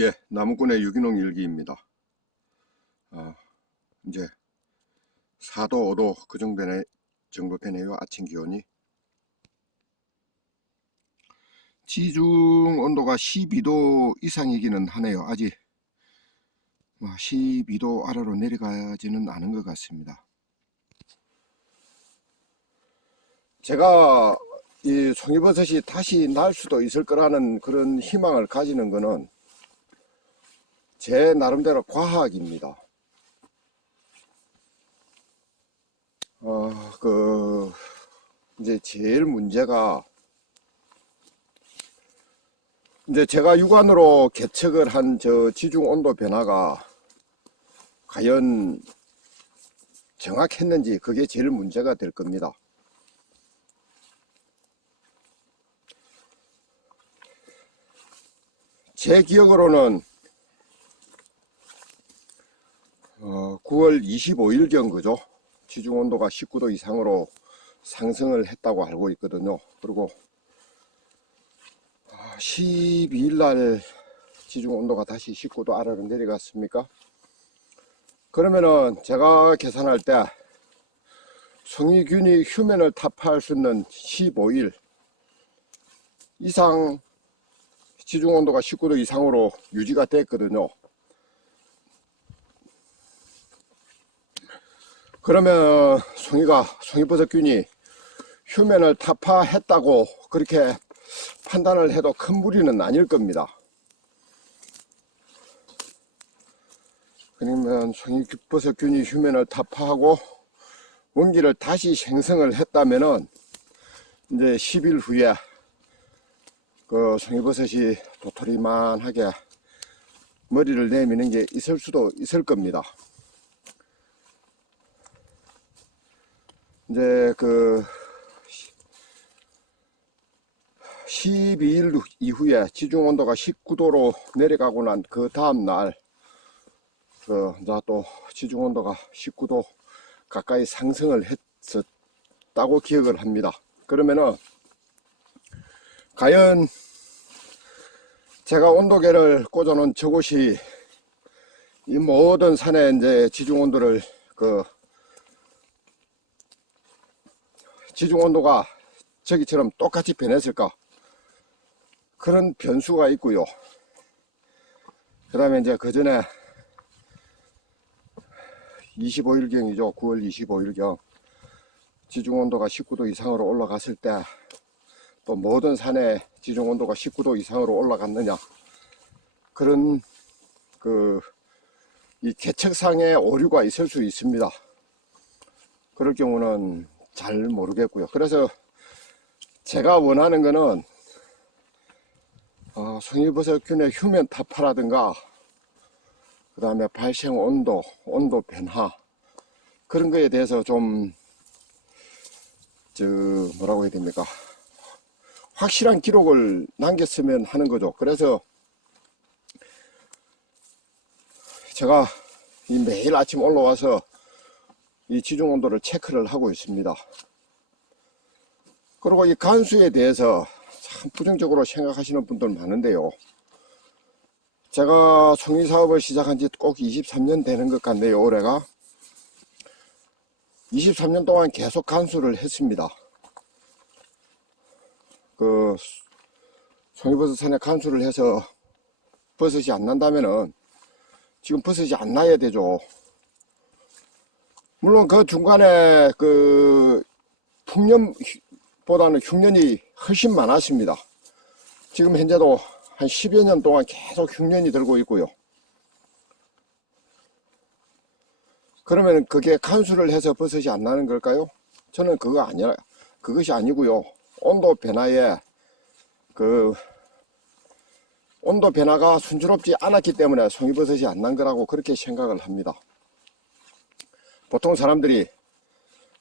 예, 나무꾼의 유기농 일기입니다. 이제 4도, 5도 그 정도 되네요. 아침 기온이. 지중 온도가 12도 이상이기는 하네요. 아직 12도 아래로 내려가지는 않은 것 같습니다. 제가 이 송이버섯이 다시 날 수도 있을 거라는 그런 희망을 가지는 거는 제 나름대로 과학입니다. 이제 제일 문제가 이제 제가 육안으로 계측을 한 저 지중 온도 변화가 과연 정확했는지 그게 제일 문제가 될 겁니다. 제 기억으로는 9월 25일경 그죠? 지중 온도가 19도 이상으로 상승을 했다고 알고 있거든요. 그리고 12일날 지중 온도가 다시 19도 아래로 내려갔습니까? 그러면은 제가 계산할 때 송이균이 휴면을 타파할 수 있는 15일 이상 지중 온도가 19도 이상으로 유지가 됐거든요. 그러면 송이버섯균이 휴면을 타파했다고 그렇게 판단을 해도 큰 무리는 아닐 겁니다. 그러면 송이버섯균이 휴면을 타파하고 원기를 다시 생성을 했다면은 이제 10일 후에 그 송이버섯이 도토리만하게 머리를 내미는 게 있을 수도 있을 겁니다. 이제 그 12일 이후에 지중 온도가 19도로 내려가고 난 그 다음날 이제 또 지중 온도가 19도 가까이 상승을 했었다고 기억을 합니다. 그러면은 과연 제가 온도계를 꽂아놓은 저곳이 이 모든 산의 이제 지중 온도를 지중 온도가 저기처럼 똑같이 변했을까? 그런 변수가 있고요. 그 다음에 이제 그 전에 25일경이죠. 9월 25일경 지중 온도가 19도 이상으로 올라갔을 때 또 모든 산의 지중 온도가 19도 이상으로 올라갔느냐, 그런 이 계측상의 오류가 있을 수 있습니다. 그럴 경우는 잘 모르겠고요. 그래서 제가 원하는 거는 송이버섯균의 휴면 타파라든가 그 다음에 발생 온도, 온도 변화, 그런 거에 대해서 좀 뭐라고 해야 됩니까, 확실한 기록을 남겼으면 하는 거죠. 그래서 제가 이 매일 아침 올라와서 이 지중 온도를 체크를 하고 있습니다. 그리고 이 간수에 대해서 참 부정적으로 생각하시는 분들 많은데요. 제가 송이 사업을 시작한 지 꼭 23년 되는 것 같네요. 올해가 23년 동안 계속 간수를 했습니다. 송이버섯 산에 간수를 해서 버섯이 안 난다면은 지금 버섯이 안 나야 되죠. 물론 그 중간에 풍년보다는 흉년이 훨씬 많았습니다. 지금 현재도 한 10여 년 동안 계속 흉년이 들고 있고요. 그러면 그게 간수를 해서 버섯이 안 나는 걸까요? 저는 그것이 아니고요. 온도 변화에 온도 변화가 순조롭지 않았기 때문에 송이버섯이 안 난 거라고 그렇게 생각을 합니다. 보통 사람들이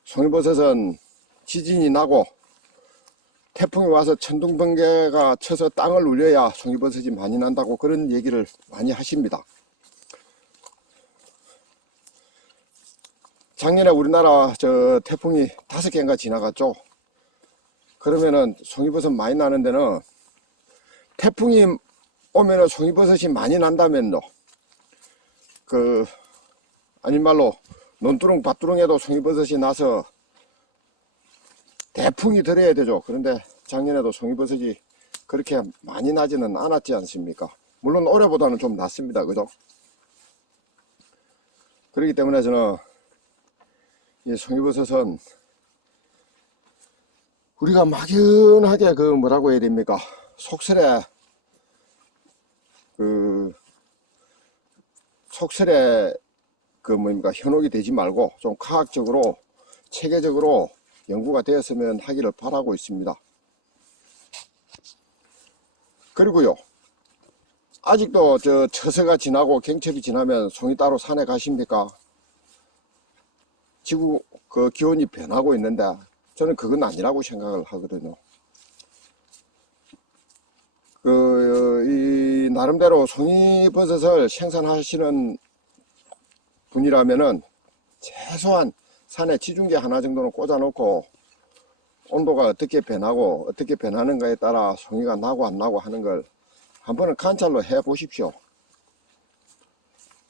송이버섯은 지진이 나고 태풍이 와서 천둥번개가 쳐서 땅을 울려야 송이버섯이 많이 난다고 그런 얘기를 많이 하십니다. 작년에 우리나라 태풍이 5개인가 지나갔죠. 그러면은 송이버섯 많이 나는 데는 태풍이 오면은 송이버섯이 많이 난다면요. 아닌 말로 논두렁 밭두렁에도 송이버섯이 나서 대풍이 들어야 되죠. 그런데 작년에도 송이버섯이 그렇게 많이 나지는 않았지 않습니까? 물론 올해보다는 좀 낫습니다. 그죠? 그렇기 때문에 저는 이 송이버섯은 우리가 막연하게 뭐라고 해야 됩니까? 속설에 뭡니까? 현혹이 되지 말고 좀 과학적으로 체계적으로 연구가 되었으면 하기를 바라고 있습니다. 그리고요, 아직도 처서가 지나고 경첩이 지나면 송이 따로 산에 가십니까? 지구 기온이 변하고 있는데 저는 그건 아니라고 생각을 하거든요. 이 나름대로 송이버섯을 생산하시는 분이라면은 최소한 산에 지중계 하나 정도는 꽂아 놓고 온도가 어떻게 변하고 어떻게 변하는가에 따라 송이가 나고 안 나고 하는 걸 한번은 관찰로 해 보십시오.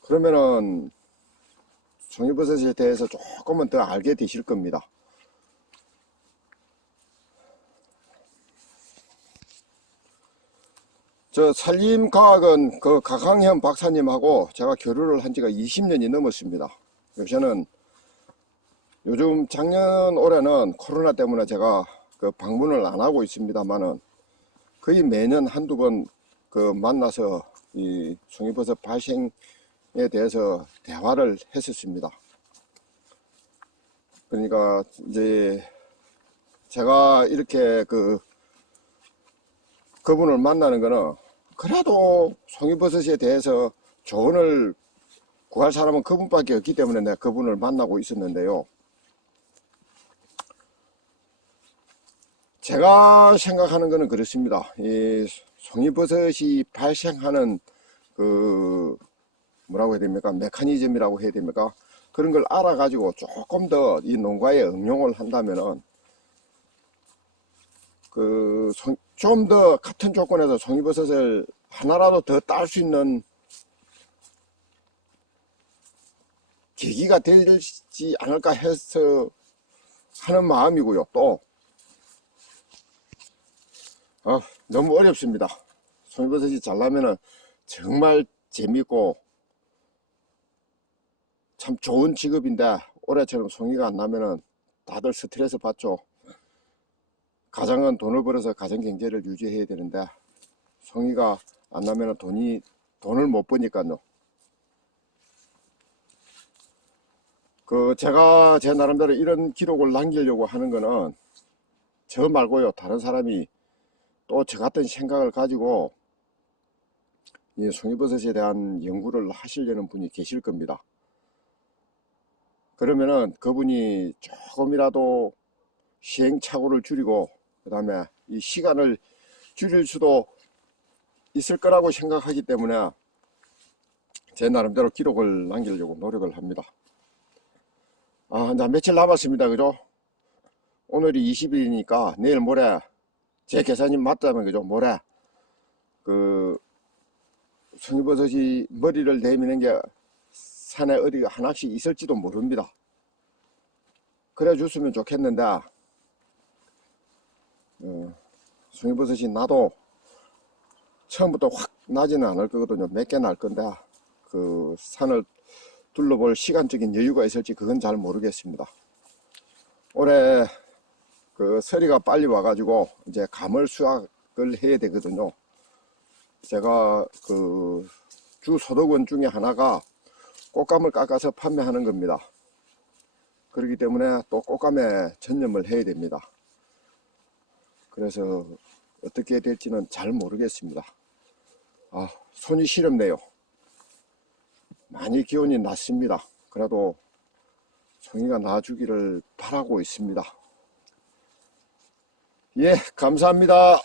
그러면은 송이버섯에 대해서 조금은 더 알게 되실 겁니다. 저 산림과학은 가강현 박사님하고 제가 교류를 한 지가 20년이 넘었습니다. 요즘 작년 올해는 코로나 때문에 제가 방문을 안 하고 있습니다만은 거의 매년 한두 번 만나서 이 송이버섯 발생에 대해서 대화를 했었습니다. 그러니까 이제 제가 이렇게 그분을 만나는 거는 그래도 송이버섯에 대해서 조언을 구할 사람은 그분밖에 없기 때문에 내가 그분을 만나고 있었는데요. 제가 생각하는 거는 그렇습니다. 이 송이버섯이 발생하는 뭐라고 해야 됩니까? 메커니즘이라고 해야 됩니까? 그런 걸 알아가지고 조금 더 이 농가에 응용을 한다면은 좀 더 같은 조건에서 송이버섯을 하나라도 더 딸 수 있는 계기가 되지 않을까 해서 하는 마음이고요. 또 너무 어렵습니다. 송이버섯이 잘 나면은 정말 재밌고 참 좋은 직업인데 올해처럼 송이가 안 나면은 다들 스트레스 받죠. 가장은 돈을 벌어서 가정 경제를 유지해야 되는데 송이가 안 나면은 돈을 못 버니까요. 제가 제 나름대로 이런 기록을 남기려고 하는 거는 저 말고요, 다른 사람이 또 저 같은 생각을 가지고 이 송이버섯에 대한 연구를 하시려는 분이 계실 겁니다. 그러면은 그분이 조금이라도 시행착오를 줄이고 그 다음에 이 시간을 줄일 수도 있을 거라고 생각하기 때문에 제 나름대로 기록을 남기려고 노력을 합니다. 이제 며칠 남았습니다. 그죠? 오늘이 20일이니까 내일 모레 제 계산이 맞다면 그죠? 모레 송이버섯이 머리를 내미는 게 산에 어디가 하나씩 있을지도 모릅니다. 그래 줬으면 좋겠는데 송이버섯이 나도 처음부터 확 나지는 않을 거거든요. 몇 개 날 건데 산을 둘러볼 시간적인 여유가 있을지 그건 잘 모르겠습니다. 올해 서리가 빨리 와가지고 이제 감을 수확을 해야 되거든요. 제가 주 소득원 중에 하나가 꽃감을 깎아서 판매하는 겁니다. 그렇기 때문에 또 꽃감에 전념을 해야 됩니다. 그래서 어떻게 될지는 잘 모르겠습니다. 손이 시렵네요. 많이 기온이 낮습니다. 그래도 송이가 나주기를 바라고 있습니다. 예, 감사합니다.